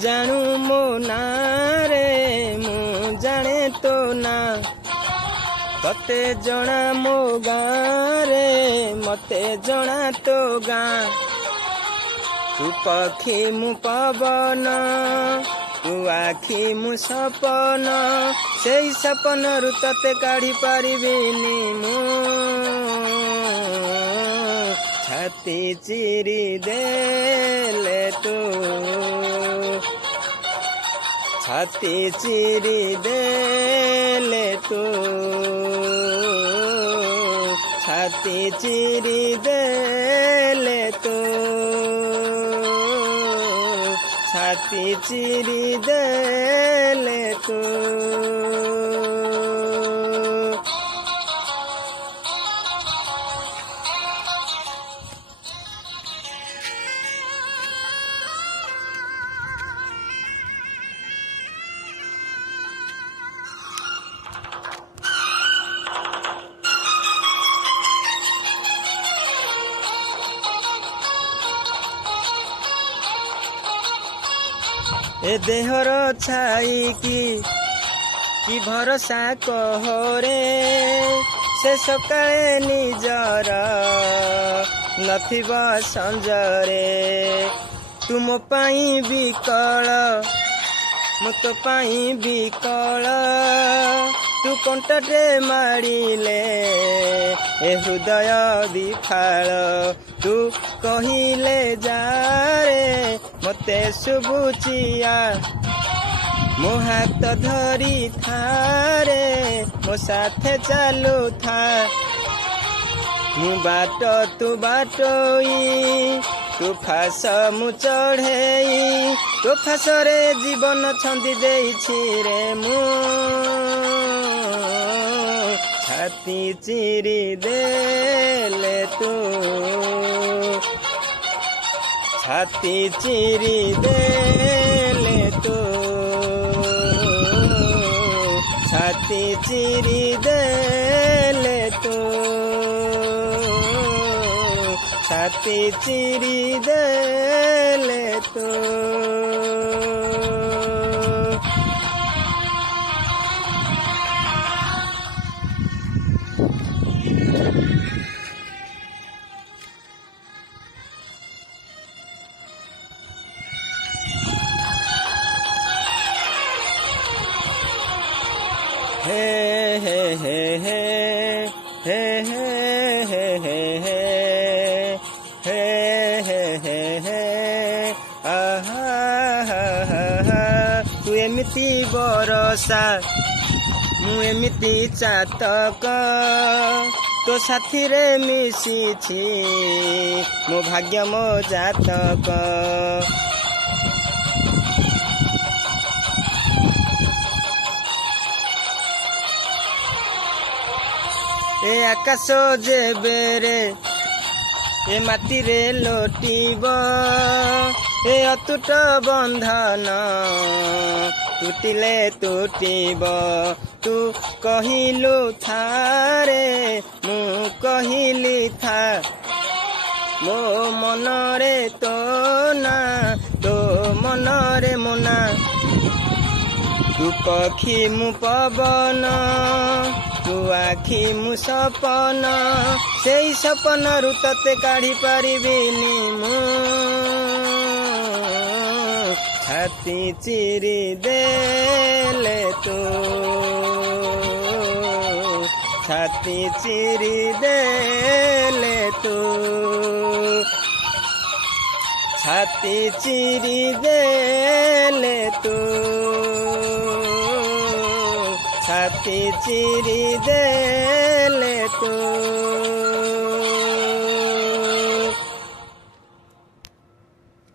जानू मो ना रे मु जाने तो ना तते जना मो गाँ रे मते जना तो गाँ तू पक्षी मु पवन तू आखि मु सपन से सपन रु तते काढ़ी पारिबिनी मु छाती चिरी देले तू छाती चिरी देले तू छाती चिरी देले तू छाती चिरी देले तू ए देहर छाई कि भरोसा कहरे से सकाळे निजर नथिबा संजरे तुम पाई बिकल मत पाई बिकल तू कंटरे मारिले ए हृदय दिफाल तू कहिले जा रे मते शुभुचिया मो हाथ धरी थारे मो साथे चालू था मु बाट तू बाटोई तू फास मु चढ़ेई तो फासरे जीवन छंदी देइछि रे मु छाती चिरी देले तू छाती चिरी देले तू छाती चिरी देले तू छाती चिरी देले तू हे हे हे हे हे हे हे हे हे हे हे हे आहा तू एमिति बरसा मु एमिति चातक तो साथी रे मिशिछि मो भाग्य मो जातक ए आकाश जे बेरे ए माटी रे लोटिब ए अतुट बंधन टूटिले टूटिब तू कहिलु थारे मु कहिली था मो मनरे तो ना तो मनरे मोना तू पक्षी मु पवन तू आखि मु सपन से सपन रु तते काढ़ी पारिबिनी मु छाती चिरी देले तू छाती चिरी देले तू छाती चिरी देले तू छाती चिरी देले तू।